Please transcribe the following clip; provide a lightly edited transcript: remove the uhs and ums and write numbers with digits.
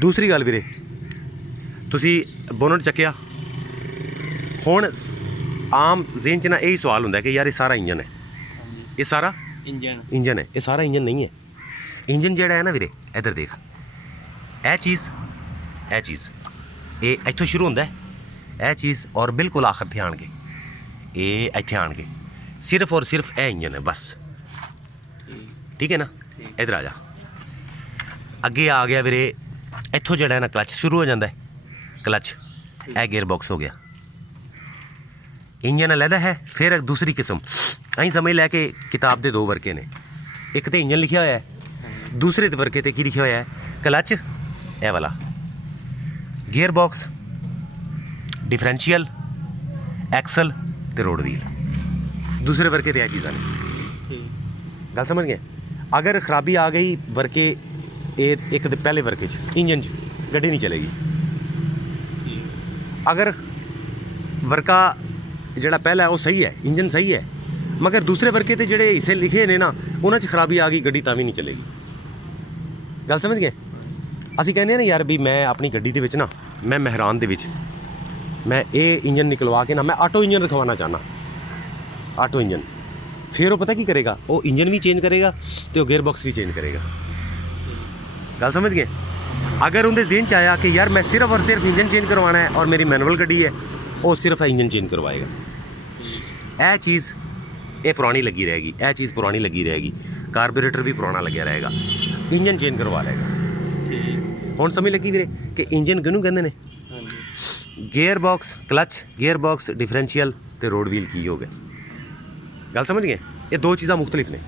दूसरी गल वीरे, तुसी बोनट चक्या, हुण आम जेन च ना यही सवाल हुंदा कि यार ये सारा इंजन है, ये सारा इंजन है। ये सारा इंजन नहीं है। इंजन जिहड़ा है ना वीरे, इधर देख, ए चीज़ ये इत्थों शुरू होंदा है, ए चीज़ और बिल्कुल आखिर थे आण के ये इत्थे आण के सिर्फ और सिर्फ ए इंजन है बस। ठीक है ना। इधर आ जा, अगे आ गया वीरे, इत्थों जिहड़ा है ना क्लच शुरू हो जाता है, क्लच ए गेयर बॉक्स हो गया। इंजन अलहदा है, फिर एक दूसरी किस्म अं समझ लै कि किताब के दो वर्के ने, एक तो इंजन लिखा हुआ है, दूसरे वर्के ते की लिखा हुआ है, क्लच ए वाला, गेयर बॉक्स, डिफरेंशियल, एक्सल ते रोड व्हील, दूसरे वर्के ते चीज़ा ने। गल समझ गए। अगर खराबी आ गई वर्के एक दे पहले वर्के इंजन गड्डी नहीं चलेगी। अगर वर्का जिहड़ा पहला है वो सही है, इंजन सही है, मगर दूसरे वर्के ते जिहड़े हिस्से लिखे ने ना उन्हां च खराबी आ गई, गड्डी तां भी नहीं चलेगी। गल समझ गए। असीं कहने ना यार भी मैं अपनी गड्डी दे विच ना, मैं महरान दे विच मैं ये इंजन निकलवा के ना मैं आटो इंजन रखवाना चाहना, आटो इंजन। फिर वो पता की करेगा, वो इंजन भी चेंज करेगा तो गेयर बॉक्स भी चेंज करेगा। गल समझ गए। अगर उनके जेहन च आया कि यार मैं सिर्फ और सिर्फ इंजन चेंज करवाना है और मेरी मैनुअल गड्डी है, वो सिर्फ इंजन चेंज करवाएगा। यह चीज़ ये पुरानी लगी रहेगी, यह चीज़ पुरानी लगी रहेगी, कार्बोरेटर भी पुराना लग्या रहेगा, इंजन चेंज करवा लेगा। हुण समझ लगी वीरे कि इंजन किहनूं कहंदे ने, gear box, clutch, gear box, differential ते रोड व्हील की हो गए। गल समझ गए। ये दो चीज़ां मुख्तलिफ ने।